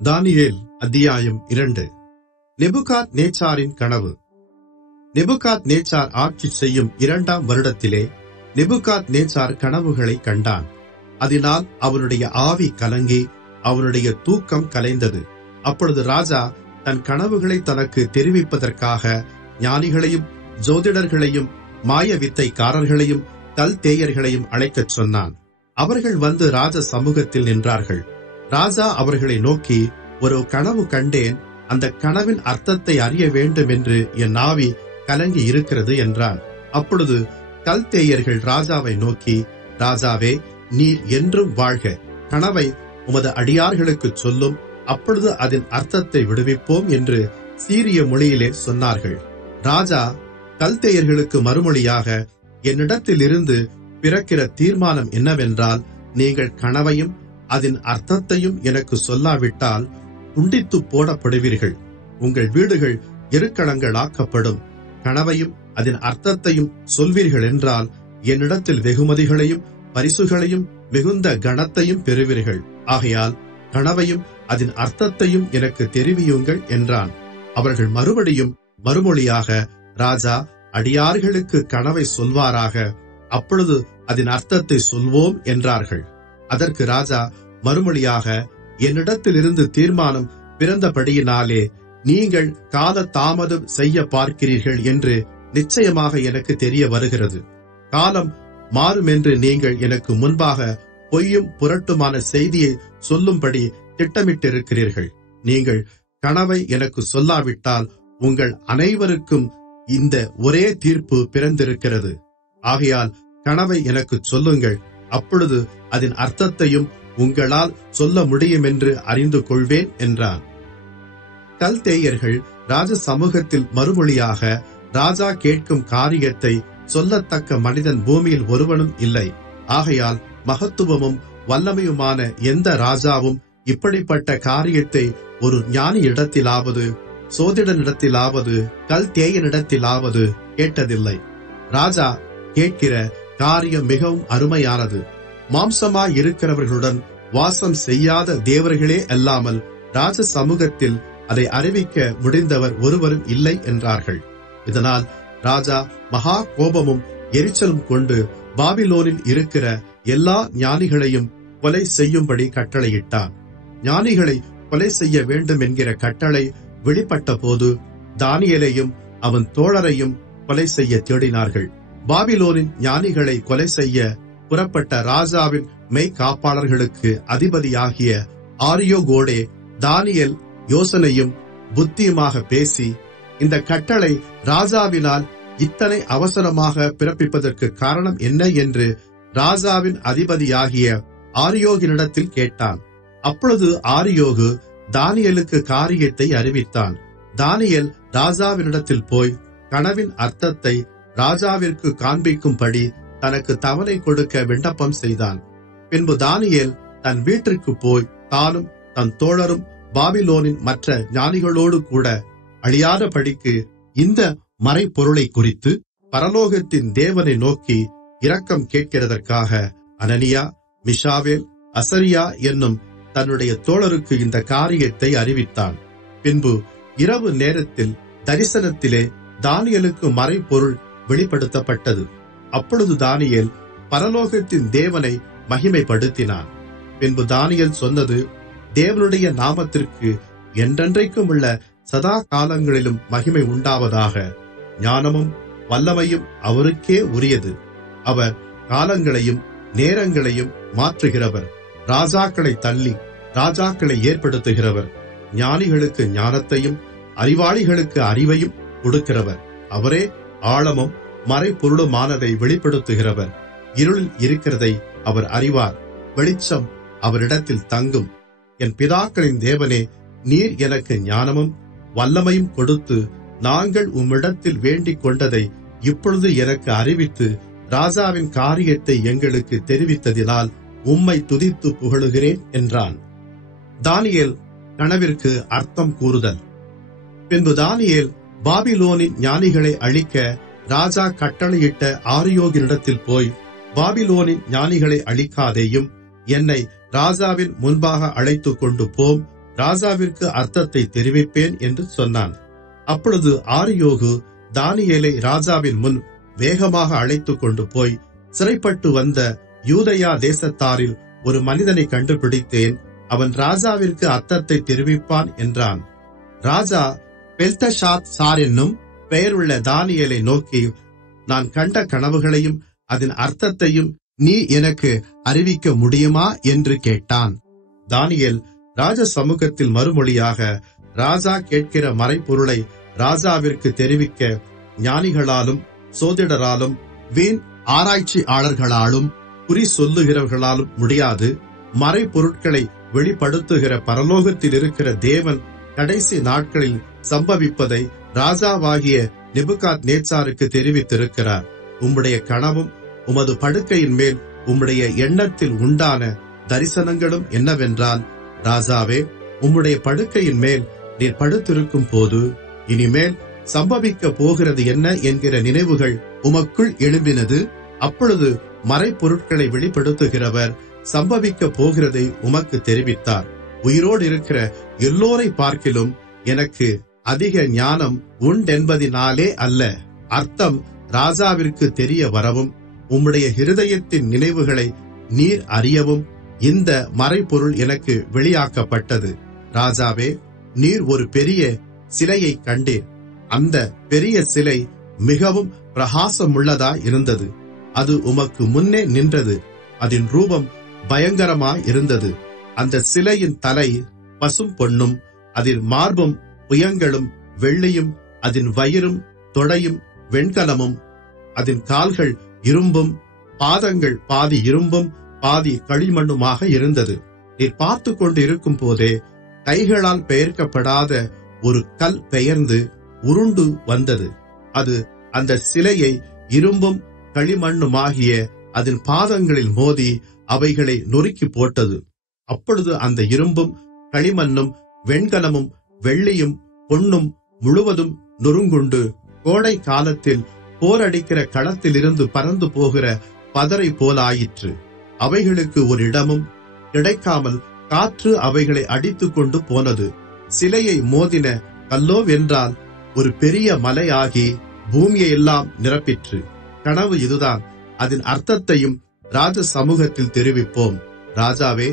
தானியேல் அத்தியாயம் 2. நேபுகாத்நேச்சாரின் கனவு. நேபுகாத்நேச்சார் ஆட்சி செய்யும் 2ஆம் வருடத்திலே நேபுகாத்நேச்சார் கனவுகளைக் கண்டான். அதனால் அவனுடைய ஆவி கலங்கி அவனுடைய தூக்கம் கலைந்தது. அப்பொழுது ராஜா தன் கனவுகளை தனக்கு தெரிவிப்பதற்காக ஞானிகளையும் ஜோதிடர்களையும் மாய வித்தைக்காரர்களையும் கல்தேயர்களையும் அழைக்கச் சொன்னான். அவர்கள் வந்து ராஜ சமூகத்தில் நின்றார்கள். ராஜா அவர்களை நோக்கி, ஒரு கனவு கண்டேன், அந்த கனவின் அர்த்தத்தை அறிய வேண்டும் என்று என் ஆவி கலங்கி இருக்கிறது என்றான். அப்பொழுது கல்தேயர்கள் ராஜாவை நோக்கி, ராஜாவே, நீர் என்றும் வாழ்க, கனவை உமது அடியார்களுக்குச் சொல்லும், அப்பொழுது அதன் அர்த்தத்தை விடுவிப்போம் என்று சீரிய மொழியிலே சொன்னார்கள். ராஜா கல்தேயர்களுக்கு மறுமொழியாக, என்னிடத்திலிருந்து பிறக்கிற தீர்மானம் என்னவென்றால், நீங்கள் கனவையும் அதன் அர்த்தத்தையும் எனக்கு சொல்லாவிட்டால் துண்டித்து போடப்படுவீர்கள், உங்கள் வீடுகள் எருக்களங்களாக்கப்படும். கனவையும் அதன் அர்த்தத்தையும் சொல்வீர்கள் என்றால் என்னிடத்தில் வெகுமதிகளையும் பரிசுகளையும் மிகுந்த கனத்தையும் பெறுவீர்கள். ஆகையால் கனவையும் அதன் அர்த்தத்தையும் எனக்கு தெரிவியுங்கள் என்றான். அவர்கள் மறுபடியும் மறுமொழியாக, ராஜா அடியார்களுக்கு கனவை சொல்வாராக, அப்பொழுது அதன் அர்த்தத்தை சொல்வோம் என்றார்கள். அதற்கு ராஜா மறுமொழியாக, என்னிடத்திலிருந்து தீர்மானம் பிறந்தபடியினாலே நீங்கள் கால தாமதம் செய்ய பார்க்கிறீர்கள் என்று நிச்சயமாக எனக்கு தெரிய வருகிறது. காலம் மாறுமென்று நீங்கள் எனக்கு முன்பாக பொய்யும் புரட்டுமான செய்தியை சொல்லும்படி திட்டமிட்டிருக்கிறீர்கள். நீங்கள் கனவை எனக்கு சொல்லாவிட்டால் உங்கள் அனைவருக்கும் இந்த ஒரே தீர்ப்பு பிறந்திருக்கிறது. ஆகையால் கனவை எனக்குச் சொல்லுங்கள், அப்பொழுது அதன் அர்த்தத்தையும் உங்களால் சொல்ல முடியுமென்று அறிந்து கொள்வேன் என்றான். கல்தேயர்கள் ராஜ சமூகத்தில் மறுமொழியாக, ராஜா கேட்கும் காரியத்தை சொல்லத்தக்க மனிதன் பூமியில் ஒருவனும் இல்லை. ஆகையால் மகத்துவமும் வல்லமையுமான எந்த ராஜாவும் இப்படிப்பட்ட காரியத்தை ஒரு ஞானியிடத்திலாவது சோதிடனிடத்திலாவது கல்தேயனிடத்திலாவது கேட்டதில்லை. ராஜா கேட்கிற காரியம் மிகவும் அருமையானது. மாம்சமாயிருக்கிறவர்களுடன் வாசம் செய்யாத தேவர்களே அல்லாமல் ராஜ சமூகத்தில் அதை அறிவிக்க முடிந்தவர் ஒருவரும் இல்லை என்றார்கள். இதனால் ராஜா மகா கோபமும் எரிச்சலும் கொண்டு பாபிலோனில் இருக்கிற எல்லா ஞானிகளையும் கொலை செய்யும்படி கட்டளையிட்டான். ஞானிகளை கொலை செய்ய வேண்டும் என்கிற கட்டளை வெளிப்பட்ட போது தானியேலையும் அவன் தோழரையும் கொலை செய்ய தேடினார்கள். பாபிலோனின் ஞானிகளை கொலை செய்ய புறப்பட்ட ராஜாவின் மெய்காப்பாளர்களுக்கு அதிபதியாகிய ஆரியோகோடே தானியேல் யோசனையும் புத்தியுமாக பேசி, இந்த கட்டளை ராஜாவினால் இத்தனை அவசரமாக பிறப்பிப்பதற்கு காரணம் என்ன என்று ராஜாவின் அதிபதியாகிய ஆரியோகினிடத்தில் கேட்டான். அப்பொழுது ஆரியோகு தானியேலுக்கு காரியத்தை அறிவித்தான். தானியேல் ராஜாவினிடத்தில் போய் கனவின் அர்த்தத்தை ராஜாவிற்கு காண்பிக்கும்படி தனக்கு தவணை கொடுக்க விண்ணப்பம் செய்தான். பின்பு தானியேல் தன் வீட்டிற்கு போய் தானும் தன் தோழரும் பாபிலோனின் மற்ற ஞானிகளோடு கூட அழியாதபடிக்கு இந்த மறைப்பொருளை குறித்து பரலோகத்தின் தேவனை நோக்கி இரக்கம் கேட்கிறதற்காக அனனியா, மிஷாவேல், அசரியா என்னும் தன்னுடைய தோழருக்கு இந்த காரியத்தை அறிவித்தான். பின்பு இரவு நேரத்தில் தரிசனத்திலே தானியேலுக்கு மறைப்பொருள் வெளிப்படுத்தப்பட்டது. அப்பொழுது தானியேல் பரலோகத்தின் தேவனை மகிமைப்படுத்தினான். பின்பு தானியேல் சொன்னது, தேவனுடைய நாமத்திற்கு என்றென்றைக்கும் உள்ள சதா காலங்களிலும் மகிமை உண்டாவதாக. ஞானமும் வல்லமையும் அவருக்கே உரியது. அவர் காலங்களையும் நேரங்களையும் மாற்றுகிறவர், ராஜாக்களை தள்ளி ராஜாக்களை ஏற்படுத்துகிறவர், ஞானிகளுக்கு ஞானத்தையும் அறிவாளிகளுக்கு அறிவையும் கொடுக்கிறவர். அவரே ஆழமும் மறைப்பொருளுமானதை வெளிப்படுத்துகிறவர். இருளில் இருக்கிறதை அவர் அறிவார், வெளிச்சம் அவரிடத்தில் தங்கும். என் பிதாக்களின் தேவனே, நீர் எனக்கு ஞானமும் வல்லமையும் கொடுத்து நாங்கள் உம்மிடத்தில் வேண்டிக் கொண்டதை இப்பொழுது எனக்கு அறிவித்து ராஜாவின் காரியத்தை எங்களுக்கு தெரிவித்ததினால் உம்மை துதித்து புகழுகிறேன் என்றான். தானியேல் கனவிற்கு அர்த்தம் கூறுதல். பின்பு தானியேல் பாபிலோனின் ஞானிகளை அழிக்க ராஜா கட்டளையிட்ட ஆரியோகினிடத்தில் போய், பாபிலோனின் ஞானிகளை அழிக்காதேயும், என்னை ராஜாவின் முன்பாக அழைத்துக் கொண்டு போம், ராஜாவிற்கு அர்த்தத்தை தெரிவிப்பேன் என்று சொன்னான். அப்பொழுது ஆரியோகு தானியேலை ராஜாவின் முன் வேகமாக அழைத்துக் கொண்டு போய், சிறைப்பட்டு வந்த யூதேயா தேசத்தாரில் ஒரு மனிதனை கண்டுபிடித்தேன், அவன் ராஜாவிற்கு அர்த்தத்தை தெரிவிப்பான் என்றான். ராஜா பெல்தஷாத்சார் என்னும் பெயருள்ள தானியேலை நோக்கி, நான் கண்ட கனவுகளையும் அதன் அர்த்தத்தையும் நீ எனக்கு அறிவிக்க முடியுமா என்று கேட்டான். தானியேல் ராஜ சமூகத்தில் மறுமொழியாக, ராஜா கேட்கிற மறைபொருளை ராஜாவிற்கு தெரிவிக்க ஞானிகளாலும் சோதிடராலும் வீண் ஆராய்ச்சியாளர்களாலும் குறி சொல்லுகிறவர்களாலும் முடியாது. மறைபொருட்களை வெளிப்படுத்துகிற பரலோகத்தில் இருக்கிற தேவன் கடைசி நாட்களில் சம்பவிப்பதை ராஜாவாகிய நேபுகாத்நேச்சாருக்கு தெரிவித்திருக்கிறார். உம்முடைய கனவும் உமது படுக்கையின் மேல் உம்முடைய எண்ணத்தில் உண்டான தரிசனங்களும் என்னவென்றால், ராஜாவே, உம்முடைய படுக்கையின் மேல் நீர் படுத்திருக்கும் போது இனிமேல் சம்பவிக்க போகிறது என்ன என்கிற நினைவுகள் உமக்குள் எழும்பினது. அப்பொழுது மறைபொருட்களை வெளிப்படுத்துகிறவர் சம்பவிக்க போகிறதை உமக்கு தெரிவித்தார். உயிரோடு இருக்கிற எல்லோரை பார்க்கிலும் எனக்கு அதிக ஞானம் உண்டென்பதினாலே அல்ல, அர்த்தம் ராஜாவிற்கு தெரிய வரவும் உம்முடைய இருதயத்தின் நினைவுகளை நீர் அறியவும் இந்த மறைபொருள் எனக்கு வெளியாக்கப்பட்டது. ராஜாவே, நீர் ஒரு பெரிய சிலையை கண்டீர். அந்த பெரிய சிலை மிகவும் பிரகாசமுள்ளதாய் இருந்தது. அது உமக்கு முன்னே நின்றது. அதன் ரூபம் பயங்கரமாயிருந்தது. அந்த சிலையின் தலை பசும் பொன்னும், அதன் மார்பும் புயங்களும் வெள்ளியும், அதன் வயிறும் தொடையும் வெண்கலமும், அதன் கால்கள் இரும்பும், பாதங்கள் பாதி இரும்பும் பாதி களிமண்ணுமாக இருந்தது. நீர் பார்த்து கொண்டு இருக்கும் போதே கைகளால் பெயர்க்கப்படாத ஒரு கல் பெயர்ந்து உருண்டு வந்தது. அது அந்த சிலையை இரும்பும் களிமண்ணுமாகிய அதன் பாதங்களில் மோதி அவைகளை நொறுக்கி போட்டது. அப்பொழுது அந்த இரும்பும் களிமண்ணும் வெண்கலமும் வெள்ளியும் பொன்னும் முழுவதும் நொறுங்குண்டு கோடை காலத்தில் போரடிக்கிற களத்திலிருந்து பறந்து போகிற பதரை போலாயிற்று. அவைகளுக்கு ஒரு இடமும் கிடைக்காமல் காற்று அவைகளை அடித்துக் கொண்டு போனது. சிலையை மோதின கல்லோவென்றால் ஒரு பெரிய மலையாகி பூமியையெல்லாம் நிரப்பிற்று. கனவு இதுதான். அதன் அர்த்தத்தையும் ராஜ சமூகத்தில் தெரிவிப்போம். ராஜாவே,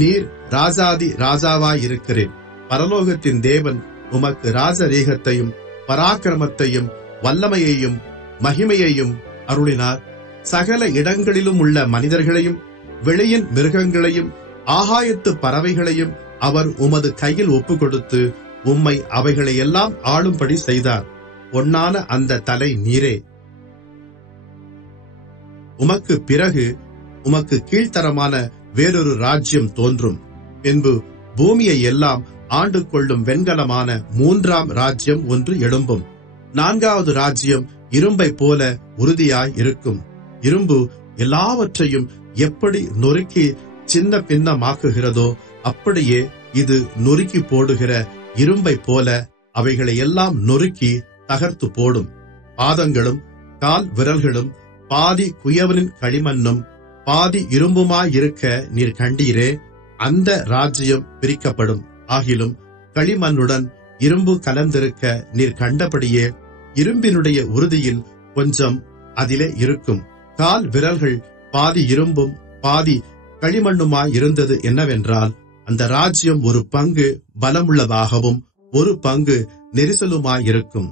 நீர் ராஜாதி ராஜாவாயிருக்கிறேன். பரலோகத்தின் தேவன் உமக்கு ராஜரீகத்தையும் பராக்கிரமத்தையும் வல்லமையையும் மகிமையையும் அருளினார். சகல இடங்களிலும் உள்ள மனிதர்களையும் வெளியின் மிருகங்களையும் ஆகாயத்து பறவைகளையும் அவர் உமது கையில் ஒப்புக்கொடுத்து உம்மை அவைகளையெல்லாம் ஆளும்படி செய்தார். பொன்னான அந்த தலை நீரே. உமக்கு பிறகு உமக்கு கீழ்த்தரமான வேறொரு ராஜ்யம் தோன்றும். பின்பு பூமியை எல்லாம் ஆண்டு கொள்ளும் வெண்கலமான 3ஆம் ராஜ்யம் ஒன்று எழும்பும். 4வது ராஜ்யம் இரும்பை போல உறுதியாய் இருக்கும். இரும்பு எல்லாவற்றையும் எப்படி நொறுக்கி சின்ன பின்னமாக்குகிறதோ அப்படியே இது நொறுக்கி போடுகிற இரும்பை போல அவைகளை எல்லாம் நொறுக்கி தகர்த்து போடும். பாதங்களும் கால் விரல்களும் பாதி குயவனின் களிமண்ணும் பாதி இரும்புமாயிருக்க நீர் கண்டீரே. அந்த ராஜ்யம் பிரிக்கப்படும். ஆகிலும் களிமண்ணுடன் இரும்பு கலந்திருக்க நீர் கண்டபடியே இரும்பினுடைய உறுதியில் கொஞ்சம் அதிலே இருக்கும். கால் விரல்கள் பாதி இரும்பும் பாதி களிமண்ணுமாயிருந்தது என்னவென்றால், அந்த ராஜ்யம் ஒரு பங்கு பலமுள்ளதாகவும் ஒரு பங்கு நெரிசலுமாயிருக்கும்.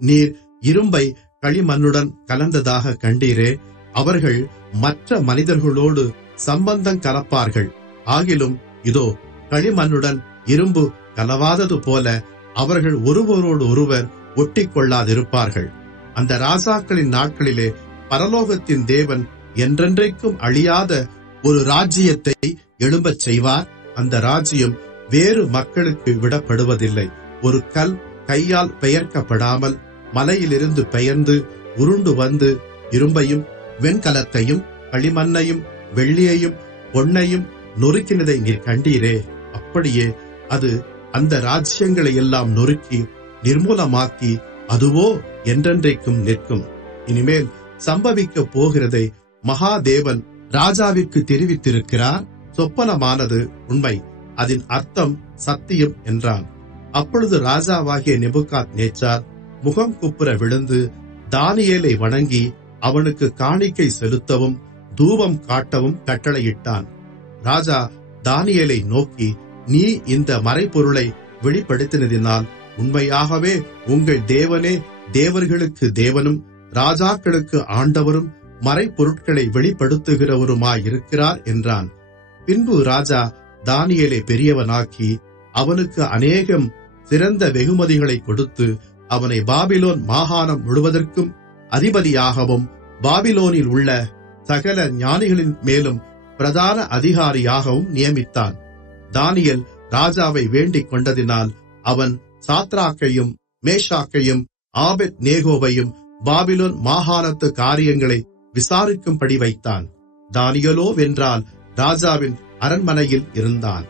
நீர் இரும்பை களிமண்ணுடன் கலந்ததாக கண்டீரே. அவர்கள் மற்ற மனிதர்களோடு சம்பந்தம் கலப்பார்கள். ஆகிலும் இதோ, களிமண்ணுடன் இரும்பு கலவாதது போல அவர்கள் ஒருவரோடு ஒருவர் ஒட்டிக்கொள்ளாதிருப்பார்கள். அந்த ராஜாக்களின் நாட்களிலே பரலோகத்தின் தேவன் என்றென்றைக்கும் அழியாத ஒரு ராஜ்யத்தை எழும்பச் செய்வார். அந்த ராஜ்யம் வேறு மக்களுக்கு விடப்படுவதில்லை. ஒரு கல் கையால் பெயர்க்கப்படாமல் மலையிலிருந்து பெயர்ந்து உருண்டு வந்து இரும்பையும் வெண்கலத்தையும் களிமண்ணையும் வெள்ளியையும் பொன்னையும் நொறுக்கினதை நீர் கண்டீரே. அப்படியே அது அந்த ராஜ்யங்களை எல்லாம் நொறுக்கி நிர்மூலமாக்கி அதுவோ என்றென்றைக்கும் நிற்கும். இனிமேல் சம்பவிக்க போகிறதை மகாதேவன் ராஜாவிற்கு தெரிவித்திருக்கிறார். சொப்பனமானது உண்மை. அதன் அர்த்தம் சத்தியம் என்றான். அப்பொழுது ராஜாவாகிய நேபுகாத்நேச்சார் முகம் குப்புற விழுந்து தானியேலை வணங்கி அவனுக்கு காணிக்கை செலுத்தவும் தூபம் காட்டவும் கட்டளையிட்டான். ராஜா தானியேலை நோக்கி, நீ இந்த மறைபொருளை வெளிப்படுத்தினதினால் உண்மையாகவே உங்கள் தேவனே தேவர்களுக்கு தேவனும் ராஜாக்களுக்கு ஆண்டவரும் மறைபொருட்களை வெளிப்படுத்துகிறவருமாயிருக்கிறார் என்றான். பின்பு ராஜா தானியேலை பெரியவனாக்கி அவனுக்கு அநேகம் சிறந்த வெகுமதிகளை கொடுத்து அவனை பாபிலோன் மாகாணம் முழுவதற்கும் அதிபதியாகவும் பாபிலோனில் உள்ள சகல ஞானிகளின் மேலும் பிரதான அதிகாரியாகவும் நியமித்தான். தானியேல் ராஜாவை வேண்டிக் கொண்டதினால் அவன் சாத்ராக்கையும் மேஷாக்கையும் ஆபேத்நேகோவையும் பாபிலோன் மாகாணத்து காரியங்களை விசாரிக்கும்படி வைத்தான். தானியேலோவென்றால் ராஜாவின் அரண்மனையில் இருந்தான்.